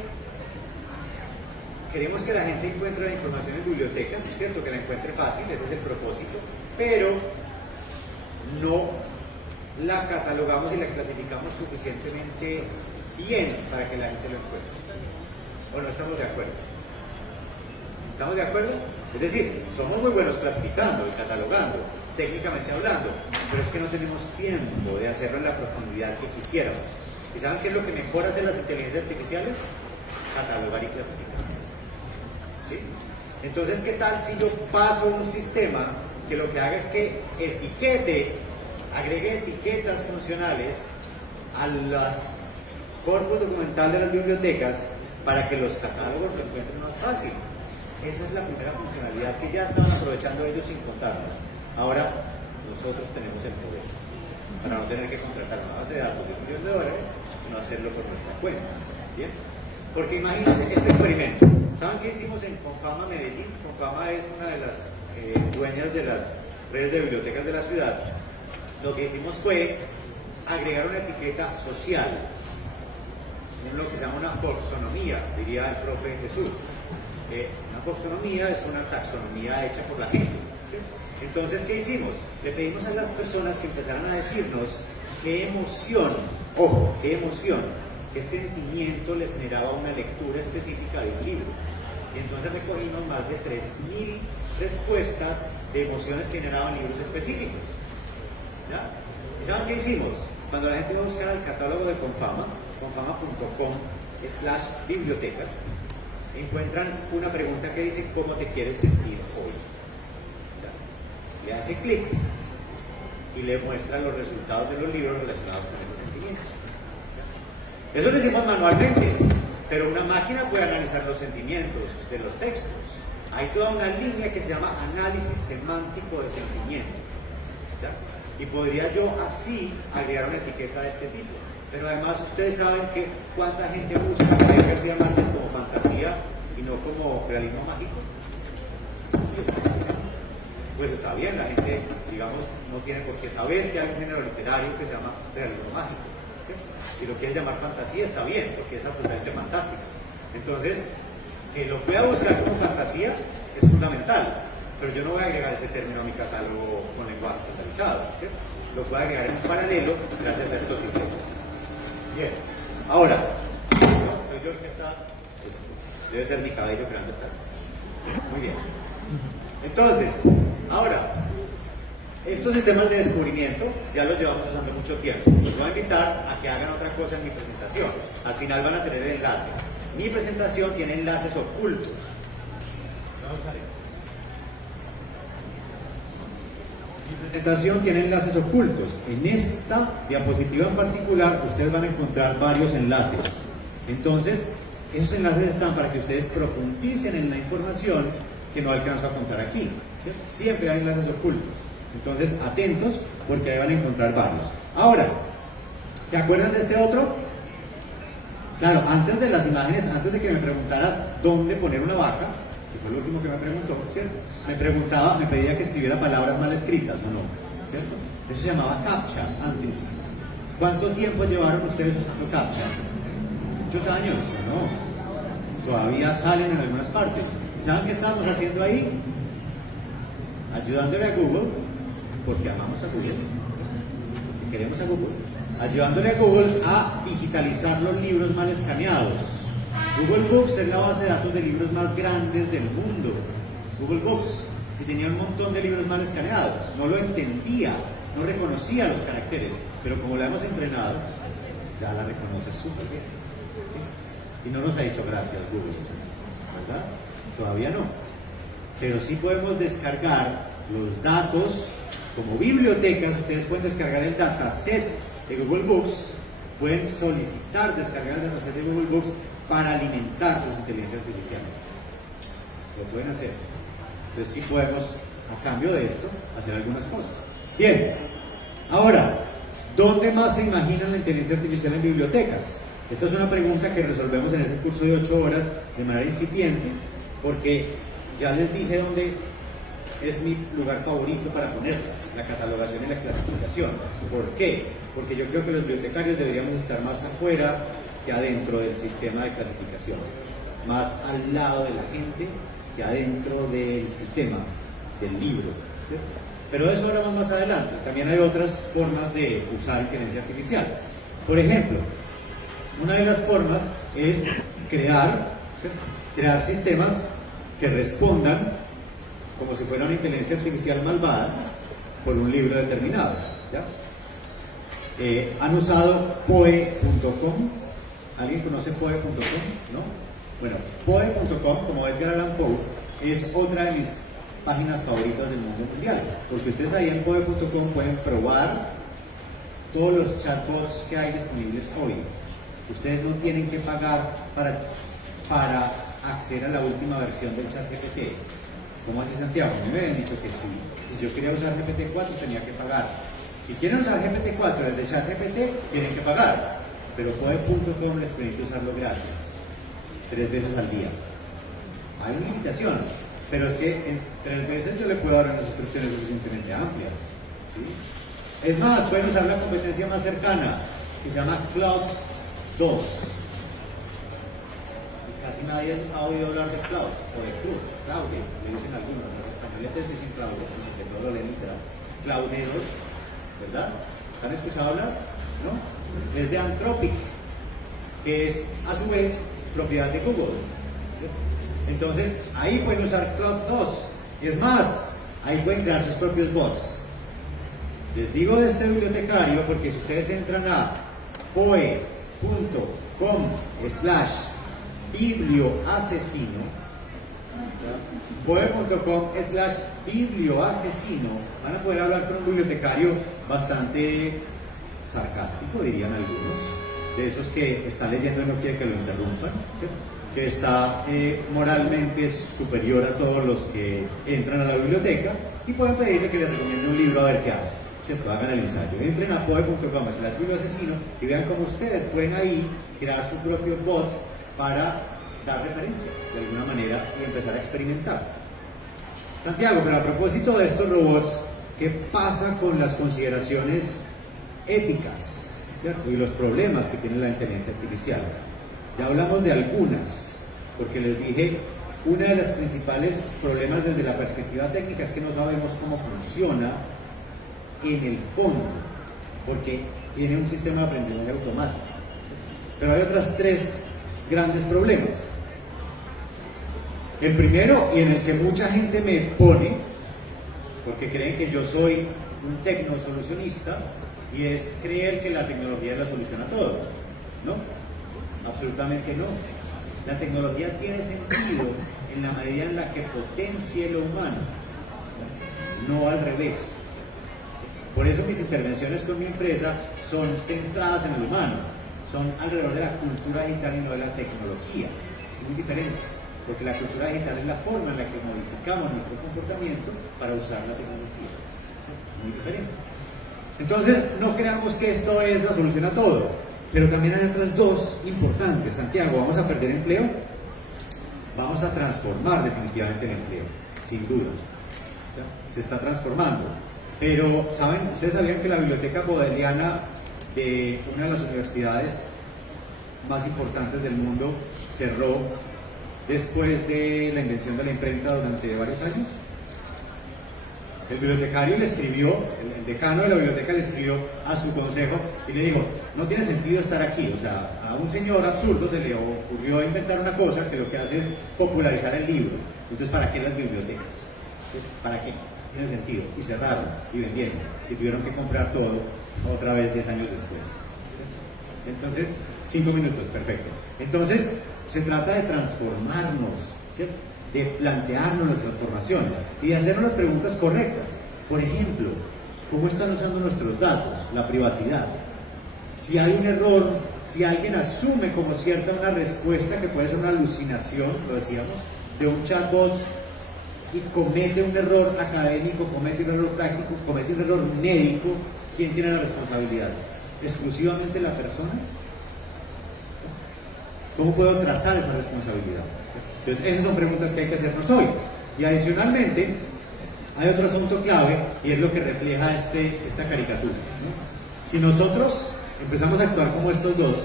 queremos que la gente encuentre la información en bibliotecas, es cierto, que la encuentre fácil, ese es el propósito, pero no la catalogamos y la clasificamos suficientemente bien para que la gente lo encuentre. ¿O no estamos de acuerdo? ¿Estamos de acuerdo? Es decir, somos muy buenos clasificando y catalogando, técnicamente hablando, pero es que no tenemos tiempo de hacerlo en la profundidad que quisiéramos. ¿Y saben qué es lo que mejor hacen las inteligencias artificiales? Catalogar y clasificar. ¿Sí? Entonces, ¿qué tal si yo paso un sistema que lo que haga es que agregue etiquetas funcionales a los corpus documental de las bibliotecas para que los catálogos lo encuentren más fácil? Esa es la primera funcionalidad que ya estaban aprovechando ellos sin contarnos. Ahora, nosotros tenemos el poder para no tener que contratar una base de datos de $1 millón, sino hacerlo por nuestra cuenta. ¿Bien? Porque imagínense este experimento. ¿Saben qué hicimos en Confama Medellín? Confama es una de las dueñas de las redes de bibliotecas de la ciudad. Lo que hicimos fue agregar una etiqueta social, en lo que se llama una taxonomía, diría el profe Jesús. Una taxonomía es una taxonomía hecha por la gente, ¿sí? Entonces, ¿qué hicimos? Le pedimos a las personas que empezaran a decirnos qué emoción, ojo, qué emoción, qué sentimiento les generaba una lectura específica de un libro. Y entonces recogimos más de 3.000 respuestas de emociones que generaban libros específicos. ¿Ya? ¿Y saben qué hicimos? Cuando la gente va a buscar el catálogo de Confama, confama.com/bibliotecas, encuentran una pregunta que dice ¿cómo te quieres sentir hoy? ¿Ya? Le hace clic y le muestra los resultados de los libros relacionados con esos sentimientos. ¿Ya? Eso lo hicimos manualmente, pero una máquina puede analizar los sentimientos de los textos. Hay toda una línea que se llama análisis semántico de sentimiento. ¿Ya? Y podría yo así agregar una etiqueta de este tipo. Pero además ustedes saben que cuánta gente busca a Gabriel García Márquez como fantasía y no como realismo mágico. Pues está bien, la gente, digamos, no tiene por qué saber que hay un género literario que se llama realismo mágico. ¿Sí? Si lo quieres llamar fantasía está bien, porque es absolutamente fantástica. Entonces, que lo pueda buscar como fantasía es fundamental, pero yo no voy a agregar ese término a mi catálogo con lenguaje estandarizado, ¿sí? Lo puedo agregar en paralelo gracias a estos sistemas. Bien, ahora, soy yo el que está, pues, debe ser mi cabello, pero ¿dónde está? Muy bien. Entonces, ahora, estos sistemas de descubrimiento ya los llevamos usando mucho tiempo. Los voy a invitar a que hagan otra cosa en mi presentación. Al final van a tener el enlace. Mi presentación tiene enlaces ocultos. Mi presentación tiene enlaces ocultos. En esta diapositiva en particular, ustedes van a encontrar varios enlaces. Entonces, esos enlaces están para que ustedes profundicen en la información que no alcanzo a contar aquí. ¿Cierto? Siempre hay enlaces ocultos. Entonces, atentos, porque ahí van a encontrar varios. Ahora, ¿se acuerdan de este otro? Claro, antes de las imágenes, antes de que me preguntara dónde poner una vaca, que fue lo último que me preguntó, ¿cierto? Me pedía que escribiera palabras mal escritas, ¿o no? ¿Cierto? Eso se llamaba CAPTCHA antes. ¿Cuánto tiempo llevaron ustedes usando CAPTCHA? Muchos años, ¿no? Todavía salen en algunas partes. ¿Saben qué estábamos haciendo ahí? Ayudándole a Google, porque amamos a Google, porque queremos a Google, ayudándole a Google a digitalizar los libros mal escaneados. Google Books es la base de datos de libros más grandes del mundo. Google Books, y tenía un montón de libros mal escaneados. No lo entendía, no reconocía los caracteres, pero como la hemos entrenado, ya la reconoce súper bien. ¿Sí? Y no nos ha dicho gracias Google, ¿verdad? Todavía no. Pero sí podemos descargar los datos como bibliotecas. Ustedes pueden descargar el dataset de Google Books, pueden solicitar descargar el dataset de Google Books para alimentar sus inteligencias artificiales. Lo pueden hacer. Entonces sí podemos, a cambio de esto, hacer algunas cosas. Bien, ahora, ¿dónde más se imagina la inteligencia artificial en bibliotecas? Esta es una pregunta que resolvemos en ese curso de 8 horas de manera incipiente, porque ya les dije dónde es mi lugar favorito para ponerlas, la catalogación y la clasificación. ¿Por qué? Porque yo creo que los bibliotecarios deberíamos estar más afuera que adentro del sistema de clasificación, más al lado de la gente que adentro del sistema, del libro, ¿cierto? Pero de eso hablamos más adelante. También hay otras formas de usar inteligencia artificial. Por ejemplo, una de las formas es crear sistemas que respondan como si fuera una inteligencia artificial malvada por un libro determinado. ¿Ya? ¿Han usado poe.com? ¿Alguien conoce poe.com? ¿No? Bueno, poe.com, como Edgar Allan Poe, es otra de mis páginas favoritas del mundo mundial, porque ustedes ahí en poe.com pueden probar todos los chatbots que hay disponibles hoy. Ustedes no tienen que pagar para acceder a la última versión del ChatGPT. ¿Cómo así, Santiago? A mí me habían dicho que sí. Si yo quería usar GPT-4 tenía que pagar. Si quieren usar GPT-4, el de ChatGPT, tienen que pagar. Pero poe.com les permite usarlo gratis, 3 veces al día. Hay una limitación, pero es que en 3 veces yo le puedo dar unas instrucciones suficientemente amplias. ¿Sí? Es más, pueden usar la competencia más cercana, que se llama Cloud 2. casi nadie ha oído hablar de cloud o de Claude, le dicen algunos, los españoles dicen Claude, que no lo leen literal. Claude 2, ¿verdad? ¿Han escuchado hablar? ¿No? Es de Anthropic, que es a su vez propiedad de Google. ¿Sí? Entonces, ahí pueden usar Cloud 2. Es más, ahí pueden crear sus propios bots. Les digo de este bibliotecario porque si ustedes entran a poe.com/biblioasesino, poe.com/biblioasesino, van a poder hablar con un bibliotecario bastante sarcástico, dirían algunos, de esos que está leyendo y no quiere que lo interrumpan, ¿sí? Que está moralmente superior a todos los que entran a la biblioteca, y pueden pedirle que les recomiende un libro a ver qué hace, ¿cierto? Hagan el ensayo. Entren a poe.com/biblioasesino y vean cómo ustedes pueden ahí crear su propio bot para dar referencia de alguna manera y empezar a experimentar. Santiago, pero a propósito de estos robots, ¿qué pasa con las consideraciones éticas, ¿cierto? Y los problemas que tiene la inteligencia artificial? Ya hablamos de algunas, porque les dije, uno de los principales problemas desde la perspectiva técnica es que no sabemos cómo funciona en el fondo, porque tiene un sistema de aprendizaje automático. Pero hay otras tres grandes problemas. El primero, y en el que mucha gente me pone, porque creen que yo soy un tecnosolucionista, y es creer que la tecnología es la solución a todo. ¿No? Absolutamente no. La tecnología tiene sentido en la medida en la que potencie lo humano, no al revés. Por eso mis intervenciones con mi empresa son centradas en el humano, son alrededor de la cultura digital y no de la tecnología. Es muy diferente, porque la cultura digital es la forma en la que modificamos nuestro comportamiento para usar la tecnología. Es muy diferente. Entonces, no creamos que esto es la solución a todo, pero también hay otras dos importantes. Santiago, ¿vamos a perder empleo? Vamos a transformar definitivamente el empleo, sin duda. Se está transformando. Pero, ¿saben? ¿Ustedes sabían que la biblioteca bodleiana de una de las universidades más importantes del mundo cerró después de la invención de la imprenta durante varios años? El bibliotecario le escribió, el decano de la biblioteca le escribió a su consejo y le dijo, no tiene sentido estar aquí. O sea, a un señor absurdo se le ocurrió inventar una cosa que lo que hace es popularizar el libro. Entonces, ¿para qué las bibliotecas? ¿Para qué? Tiene sentido. Y cerraron, y vendieron, y tuvieron que comprar todo otra vez 10 años después. Entonces, 5 minutos, perfecto. Entonces, se trata de transformarnos, ¿cierto? De plantearnos las transformaciones y de hacernos las preguntas correctas. Por ejemplo, ¿cómo están usando nuestros datos? La privacidad. Si hay un error, si alguien asume como cierta una respuesta que puede ser una alucinación, lo decíamos, de un chatbot y comete un error académico, comete un error práctico, comete un error médico, ¿quién tiene la responsabilidad? ¿Exclusivamente la persona? ¿Cómo puedo trazar esa responsabilidad? Entonces, esas son preguntas que hay que hacernos hoy. Y adicionalmente, hay otro asunto clave, y es lo que refleja esta caricatura, ¿no? Si nosotros empezamos a actuar como estos dos,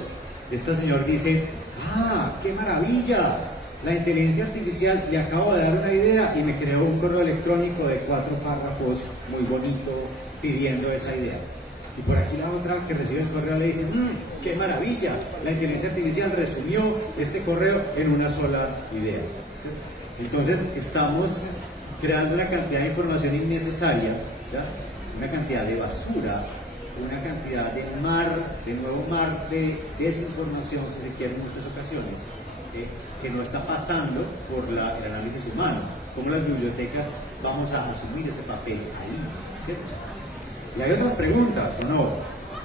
este señor dice, ¡ah, qué maravilla! La inteligencia artificial, le acabo de dar una idea y me creó un correo electrónico de 4 párrafos, muy bonito, pidiendo esa idea. Y por aquí la otra que recibe el correo le dice, ¡qué maravilla! La inteligencia artificial resumió este correo en una sola idea. ¿Sí? Entonces estamos creando una cantidad de información innecesaria, ¿ya? Una cantidad de basura, una cantidad de nuevo mar de desinformación, si se quiere en muchas ocasiones, que no está pasando por el análisis humano. ¿Cómo las bibliotecas vamos a asumir ese papel ahí? ¿Cierto? Y hay otras preguntas, ¿o no?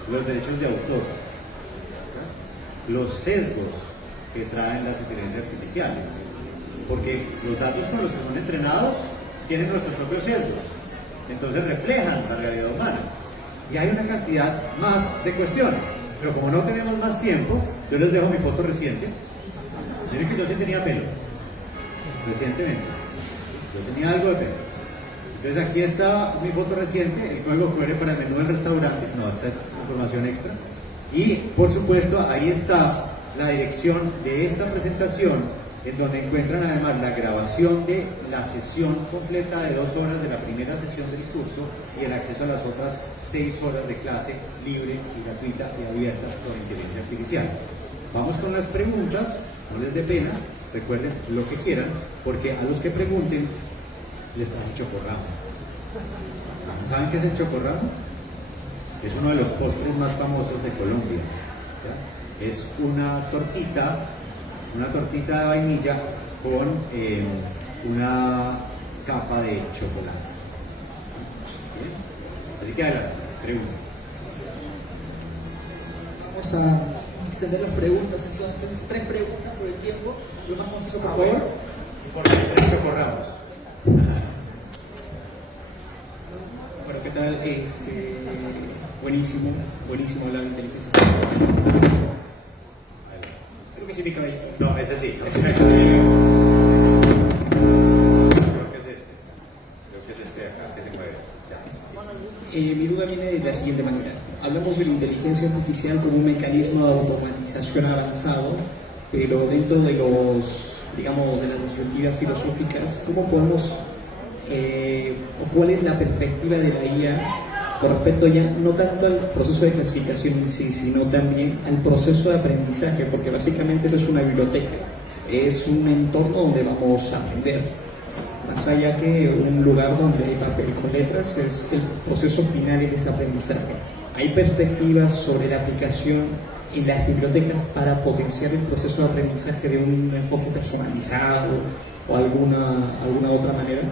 Los derechos de autor, ¿sí? Los sesgos que traen las inteligencias artificiales, porque los datos con los que son entrenados tienen nuestros propios sesgos, entonces reflejan la realidad humana. Y hay una cantidad más de cuestiones, pero como no tenemos más tiempo, yo les dejo mi foto reciente. Miren que yo sí tenía pelo, recientemente, yo tenía algo de pelo. Entonces aquí está mi foto reciente, el código QR para el menú del restaurante, no, esta es información extra. Y por supuesto ahí está la dirección de esta presentación en donde encuentran además la grabación de la sesión completa de 2 horas de la primera sesión del curso y el acceso a las otras 6 horas de clase libre y gratuita y abierta sobre inteligencia artificial. Vamos con las preguntas, no les dé pena, recuerden lo que quieran, porque a los que pregunten les traen chocorramo. ¿Saben qué es el chocorramo? Es uno de los postres más famosos de Colombia, ¿ya? Es una tortita de vainilla con una capa de chocolate. ¿Bien? Así que adelante, preguntas. Vamos a extender las preguntas entonces. 3 preguntas por el tiempo. Vamos a eso, por favor. Por el chocorramos. Bueno, ¿qué tal? Buenísimo hablar de inteligencia artificial. Creo que sí me cabe esto. No, ese sí. Creo que es este. Creo que es este de acá que se mueve. Ya. Mi duda viene de la siguiente manera. Hablamos de la inteligencia artificial como un mecanismo de automatización avanzado, pero dentro de de las perspectivas filosóficas, ¿cómo podemos, o cuál es la perspectiva de la IA con respecto ya no tanto al proceso de clasificación en sí, sino también al proceso de aprendizaje? Porque básicamente esa es una biblioteca, es un entorno donde vamos a aprender, más allá que un lugar donde hay papel con letras, es el proceso final en ese aprendizaje. ¿Hay perspectivas sobre la aplicación en las bibliotecas para potenciar el proceso de aprendizaje de un enfoque personalizado o alguna otra manera?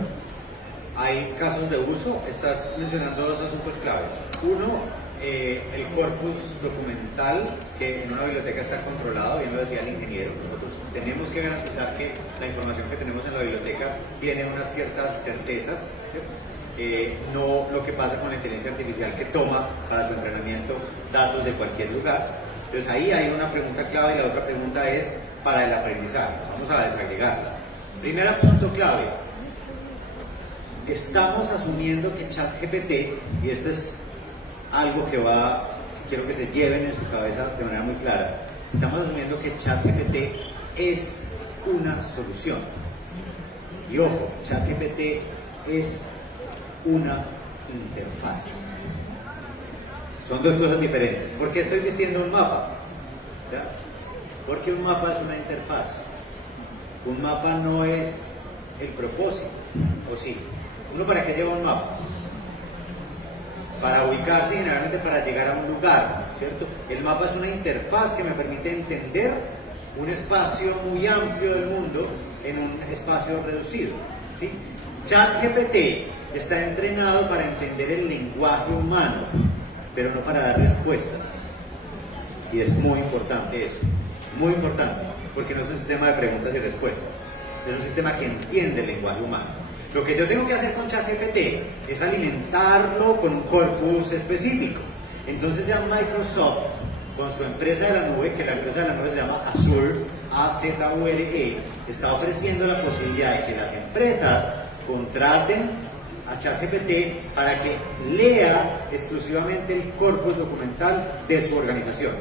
Hay casos de uso. Estás mencionando 2 asuntos claves. Uno, el corpus documental, que en una biblioteca está controlado, bien lo decía el ingeniero. Nosotros tenemos que garantizar que la información que tenemos en la biblioteca tiene unas ciertas certezas, ¿cierto? No lo que pasa con la inteligencia artificial, que toma para su entrenamiento datos de cualquier lugar. Entonces ahí hay una pregunta clave, y la otra pregunta es para el aprendizaje. Vamos a desagregarlas. Primer asunto clave: estamos asumiendo que ChatGPT, y esto es algo que quiero que se lleven en su cabeza de manera muy clara, estamos asumiendo que ChatGPT es una solución. Y ojo, ChatGPT es una interfaz. Son 2 cosas diferentes. ¿Por qué estoy vistiendo un mapa? ¿Ya? Porque un mapa es una interfaz. Un mapa no es el propósito, ¿o sí? ¿Uno para qué lleva un mapa? Para ubicarse, generalmente para llegar a un lugar, ¿cierto? El mapa es una interfaz que me permite entender un espacio muy amplio del mundo en un espacio reducido, ¿sí? ChatGPT está entrenado para entender el lenguaje humano, pero no para dar respuestas. Y es muy importante eso, muy importante, porque no es un sistema de preguntas y respuestas, es un sistema que entiende el lenguaje humano. Lo que yo tengo que hacer con ChatGPT es alimentarlo con un corpus específico. Entonces ya Microsoft, con su empresa de la nube, que la empresa de la nube se llama Azure, Azure, está ofreciendo la posibilidad de que las empresas contraten a ChatGPT para que lea exclusivamente el corpus documental de su organización,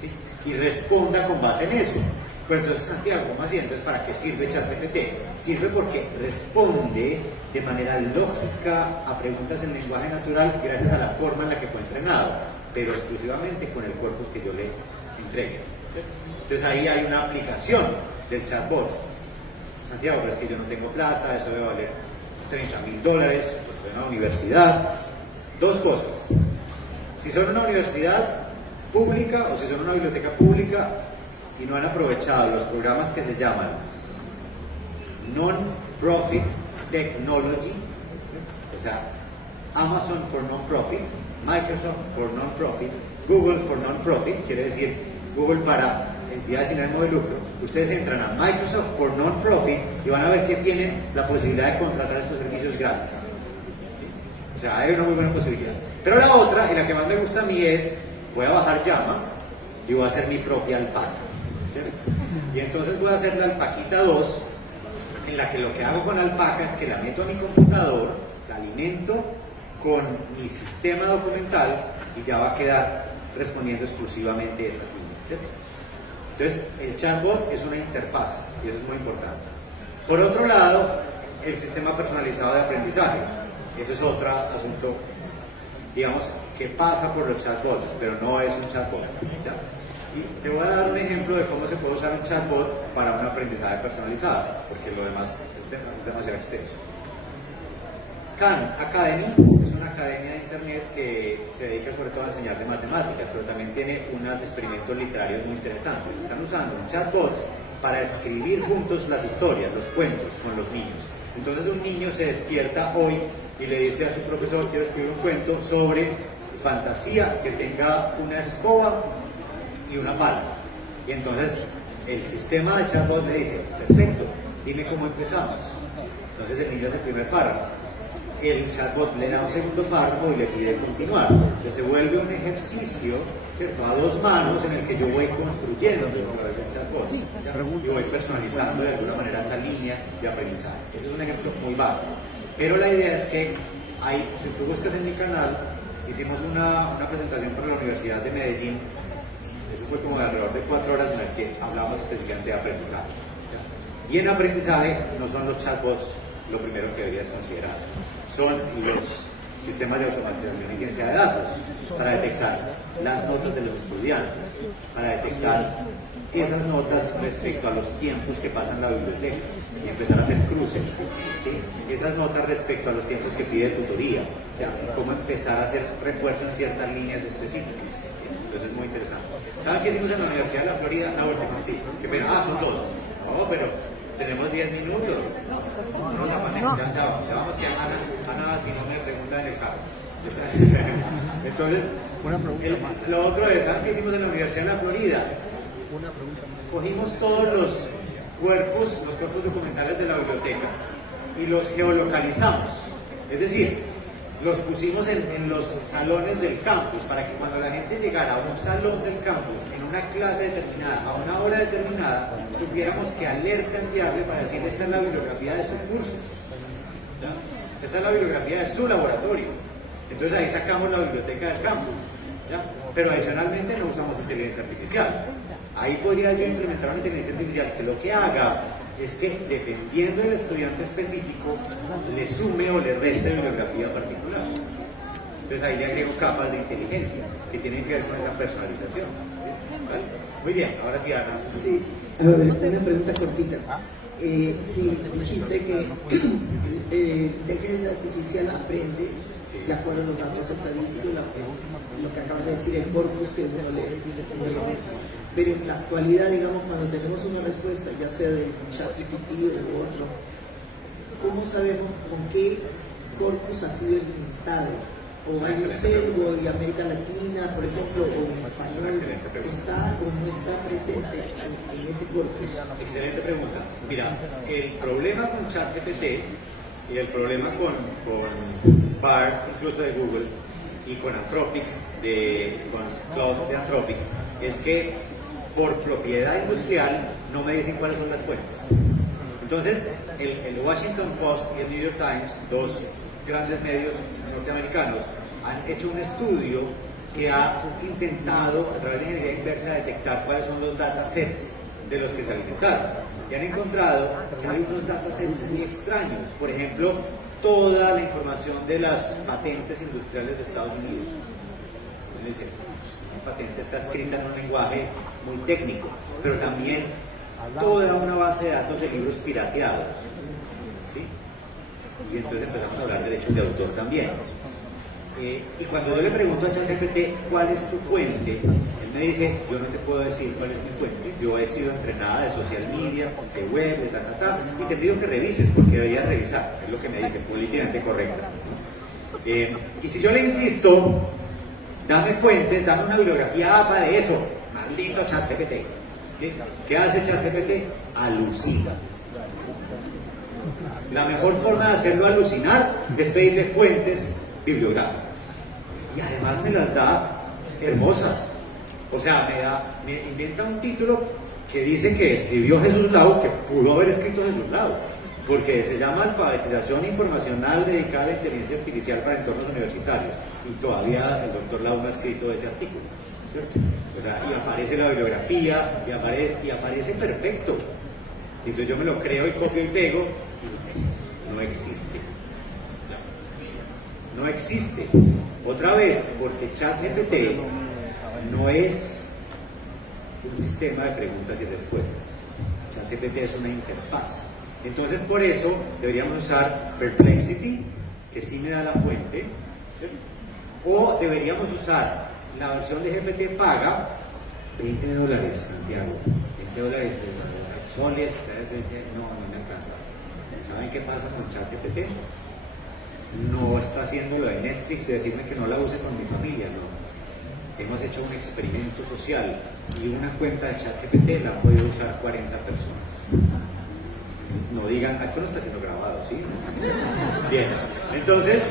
¿sí? Y responda con base en eso. Pues entonces, Santiago, ¿cómo así? Entonces, ¿para qué sirve ChatGPT? Sirve porque responde de manera lógica a preguntas en lenguaje natural gracias a la forma en la que fue entrenado, pero exclusivamente con el corpus que yo le entregue, ¿cierto? Entonces ahí hay una aplicación del chatbot. Santiago, pero es que yo no tengo plata, eso debe valer $30.000, porque soy una universidad. 2 cosas: si son una universidad pública o si son una biblioteca pública y no han aprovechado los programas que se llaman Non-Profit Technology, o sea, Amazon for Non-Profit, Microsoft for Non-Profit, Google for Non-Profit, quiere decir Google para entidades sin ánimo de lucro. Ustedes entran a Microsoft for Non-Profit y van a ver que tienen la posibilidad de contratar estos servicios gratis, ¿sí? O sea, hay una muy buena posibilidad. Pero la otra, y la que más me gusta a mí, es: voy a bajar Llama y voy a hacer mi propia alpaca, ¿cierto? Y entonces voy a hacer la alpaquita 2, en la que lo que hago con alpaca es que la meto a mi computador, la alimento con mi sistema documental y ya va a quedar respondiendo exclusivamente esas líneas, ¿cierto? Entonces, el chatbot es una interfaz y eso es muy importante. Por otro lado, el sistema personalizado de aprendizaje. Ese es otro asunto, digamos, que pasa por los chatbots, pero no es un chatbot. ¿Ya? Y te voy a dar un ejemplo de cómo se puede usar un chatbot para un aprendizaje personalizado, porque lo demás es demasiado extenso. Khan Academy es una academia de internet que se dedica sobre todo a enseñar de matemáticas, pero también tiene unos experimentos literarios muy interesantes. Están usando un chatbot para escribir juntos las historias, los cuentos con los niños. Entonces un niño se despierta hoy y le dice a su profesor: quiero escribir un cuento sobre fantasía que tenga una escoba y una pala. Y entonces el sistema de chatbot le dice: perfecto, dime cómo empezamos. Entonces el niño hace el primer párrafo. El chatbot le da un segundo párrafo y le pide continuar. Entonces se vuelve un ejercicio, ¿cierto?, a dos manos, en el que yo voy construyendo el chatbot, y voy personalizando de alguna manera esa línea de aprendizaje. Ese es un ejemplo muy básico. Pero la idea es que si tú buscas en mi canal, hicimos una presentación para la Universidad de Medellín. Eso fue como de alrededor de 4 horas en el que hablamos específicamente de aprendizaje. Y en aprendizaje no son los chatbots lo primero que deberías considerar. Son los sistemas de automatización y ciencia de datos para detectar las notas de los estudiantes, para detectar esas notas respecto a los tiempos que pasan en la biblioteca y empezar a hacer cruces, ¿sí? Esas notas respecto a los tiempos que pide tutoría, ¿ya? Cómo empezar a hacer refuerzo en ciertas líneas específicas. Entonces es muy interesante. ¿Saben qué hicimos en la Universidad de la Florida? La última, sí. Qué pena. Son 2. No, pero tenemos 10 minutos. No, ya vamos, que Ana, si no me pregunta en el carro. Entonces, lo otro es, ¿saben qué hicimos en la Universidad de la Florida? Cogimos todos los cuerpos documentales de la biblioteca y los geolocalizamos. Es decir, los pusimos en los salones del campus para que cuando la gente llegara a un salón del campus en una clase determinada, a una hora determinada, supiéramos qué alerta enviarle para decir: esta es la bibliografía de su curso, ¿ya? Esta es la bibliografía de su laboratorio. Entonces ahí sacamos la biblioteca del campus, ¿ya? Pero adicionalmente no usamos inteligencia artificial. Ahí podría yo implementar una inteligencia artificial que lo que haga es que, dependiendo del estudiante específico, le sume o le reste bibliografía particular. Entonces ahí le agrego capas de inteligencia que tienen que ver con esa personalización. ¿Vale? Muy bien, ahora sí, Ana. Sí, a ver, una pregunta cortita. Sí, dijiste que la inteligencia artificial aprende de acuerdo a los datos estadísticos, lo que acabas de decir, el corpus que uno lee. Pero en la actualidad, digamos, cuando tenemos una respuesta, ya sea del ChatGPT u otro, ¿cómo sabemos con qué corpus ha sido alimentado? ¿O hay un sesgo y América Latina, por ejemplo, o en español, está o no está presente en ese corpus? Excelente pregunta. Mira, el problema con ChatGPT y el problema con Bard, incluso de Google, y con Anthropic, con Cloud de Anthropic, es que por propiedad industrial no me dicen cuáles son las fuentes. Entonces, el Washington Post y el New York Times, 2 grandes medios norteamericanos, han hecho un estudio que ha intentado, a través de ingeniería inversa, detectar cuáles son los datasets de los que se alimentaron. Y han encontrado que hay unos datasets muy extraños. Por ejemplo, toda la información de las patentes industriales de Estados Unidos. Dice, una patente está escrita en un lenguaje muy técnico, pero también toda una base de datos de libros pirateados, ¿sí? Y entonces empezamos a hablar de derechos de autor también. Y cuando yo le pregunto a ChatGPT cuál es tu fuente, él me dice: yo no te puedo decir cuál es mi fuente, yo he sido entrenada de social media, de web, de y te pido que revises porque deberías revisar, es lo que me dice, políticamente correcta. Y si yo le insisto: dame fuentes, dame una bibliografía APA de eso, maldito ChatGPT, ¿sí? ¿Qué hace ChatGPT? Alucina. La mejor forma de hacerlo alucinar es pedirle fuentes bibliográficas. Y además me las da hermosas. O sea, me inventa un título que dice que escribió Jesús Lau, que pudo haber escrito Jesús Lau, porque se llama Alfabetización Informacional dedicada a la inteligencia artificial para entornos universitarios. Y todavía el doctor Lau no ha escrito ese artículo, ¿cierto? O sea, y aparece la bibliografía, y aparece perfecto. Y entonces yo me lo creo y copio y pego, y no existe. No existe. Otra vez, porque ChatGPT no es un sistema de preguntas y respuestas. ChatGPT es una interfaz. Entonces, por eso deberíamos usar Perplexity, que sí me da la fuente, ¿cierto? O deberíamos usar la versión de GPT paga, $20, Santiago, $20, soles, no me alcanza. ¿Saben qué pasa con ChatGPT? No está haciendo lo de Netflix de decirme que no la use con mi familia, no. Hemos hecho un experimento social y una cuenta de ChatGPT la han podido usar 40 personas. No digan, esto no está siendo grabado, ¿sí? Bien, entonces,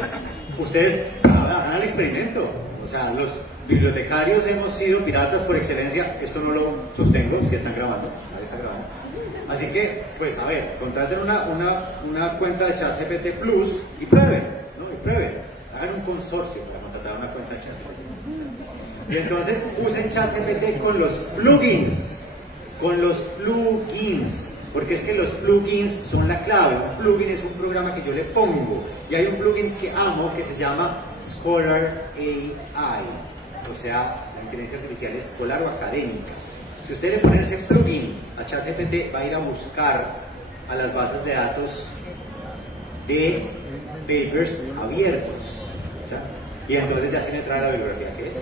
ustedes hagan el experimento. O sea, los bibliotecarios hemos sido piratas por excelencia. Esto no lo sostengo, si están grabando, nadie está grabando. Así que, pues, a ver, contraten una cuenta de ChatGPT Plus y prueben, ¿no? Y prueben. Hagan un consorcio para contratar una cuenta de ChatGPT. Y entonces, usen ChatGPT con los plugins. Con los plugins. Porque es que los plugins son la clave. Un plugin es un programa que yo le pongo. Y hay un plugin que amo que se llama Scholar AI. O sea, la inteligencia artificial escolar o académica. Si usted le pone ese plugin a ChatGPT, va a ir a buscar a las bases de datos de papers abiertos. ¿Ya? Y entonces ya se me trae la bibliografía que es.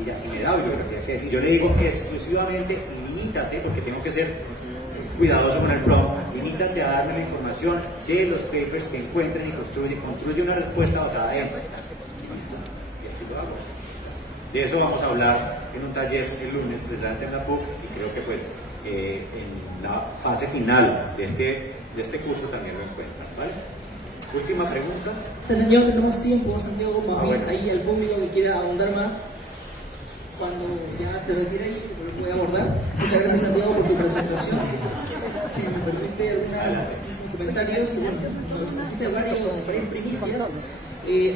Y ya si me da bibliografía que es. Y yo le digo que exclusivamente limítate, porque tengo que ser cuidadoso con el prompt, limítate a darme la información de los papers que encuentren y construye una respuesta basada en. Y así lo hago. De eso vamos a hablar en un taller el lunes, precisamente en la PUC, y creo que pues en la fase final de este curso también lo encuentran, ¿vale? Última pregunta. Santiago, tenemos tiempo, Santiago, para bueno. ahí al público que quiera ahondar más. Cuando ya se retire ahí, lo voy a abordar. Muchas gracias, Santiago, por tu presentación. Si me permite algunos comentarios, nos trajiste varias primicias.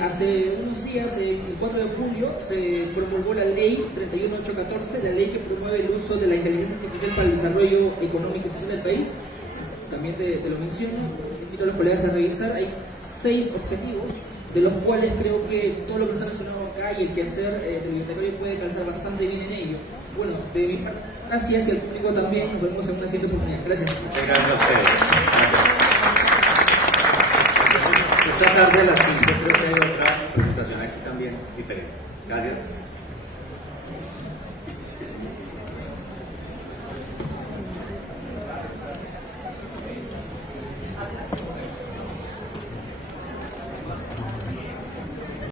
Hace unos días, el 4 de julio, se promulgó la ley 31814, la ley que promueve el uso de la inteligencia artificial para el desarrollo económico y social del país. También te lo menciono, invito a los colegas a revisar. Hay 6 objetivos, de los cuales creo que todo lo que se ha mencionado acá y el quehacer del bibliotecario puede calzar bastante bien en ello. Bueno, de mi parte, gracias, y al público también. Nos vemos en una siguiente oportunidad. Gracias. Muchas gracias a ustedes. Esta tarde a las 5 creo que hay otra presentación aquí también diferente. Gracias.